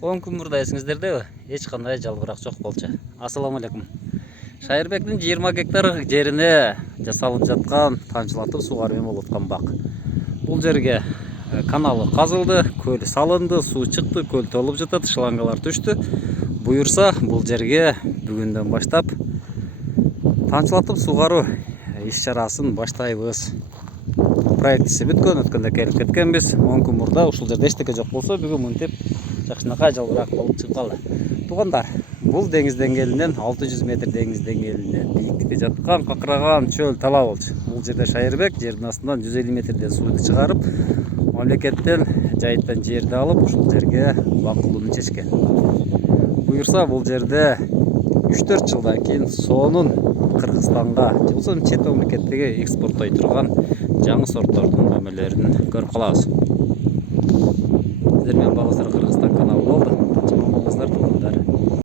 10 күн мурда эсиңиздердеби? Эч кандай жалбырак жок болчу. Ассаламу алейкум. Шайырбектин 20 гектар жерине жасалып жаткан тамчылатып сугаруу болуп аткан бак. Бул жерге каналы казылды, көл салынды, суу чыкты, көл толуп жатат, шлангалар түштү. Буюрса, бул жерге бүгүндөн баштап тамчылатып сугаруу иш-чарасын баштайбыз. Проектisi бүткөн, өткөндө келип кеткенбиз. 10 күн мурда ушул жерде эчтеке жок болсо, бүгүн мынтип жакшынакай жалбырак болуп чыккалы. Туугандар, бул деңиз деңгээлинен 600 метр деңиз деңгээлине бийиктикте жаткан какыраган чөл тала болчу. Бул жерде Шайырбек жердин астынан 150 метрден сууну чыгарып, мамлекеттен жайыттан жерди алып, ушул жерге бак кылууну чечкен. Буюрса, бул жерде 3-4 жылдан кийин сонун Кыргызстанга же болбосо чет мамлекеттерге экспорттой турган жаңы сорттордун өмөлөрүн көрүп калабыз. Сиздер менен багыздар